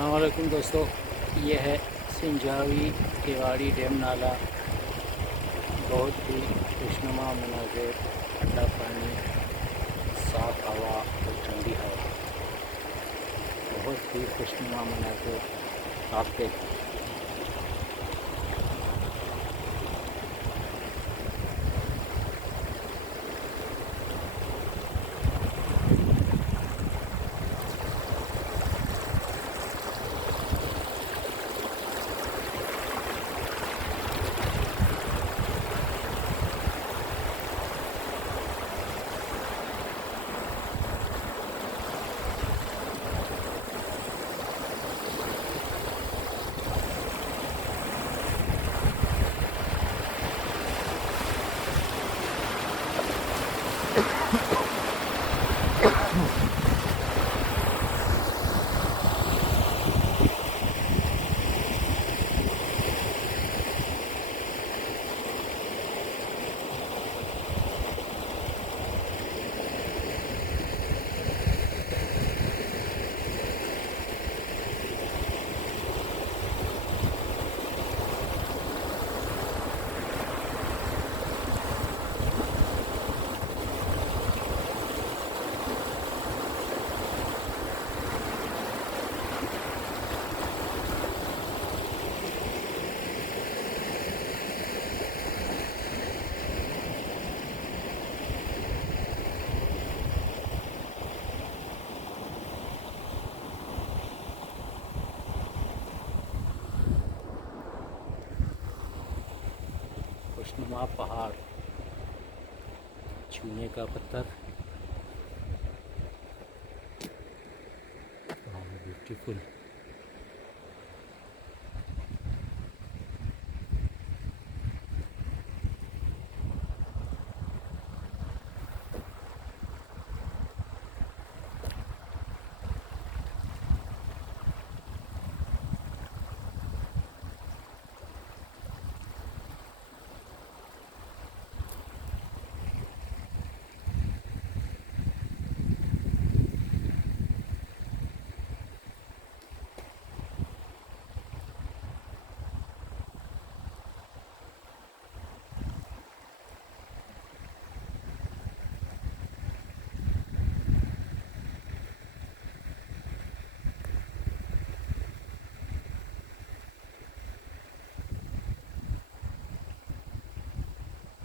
अस्सलाम वालेकुम दोस्तों, ये है सिंजावी केवाड़ी डैम नाला। बहुत ही खुशनुमा मनाज़िर, ठंडा पानी, साफ़ हवा और ठंडी हवा। बहुत ही खुशनुमा मनाज़िर आप देखें। खुशनुमा पहाड़, छूने का पत्थर, ब्यूटीफुल।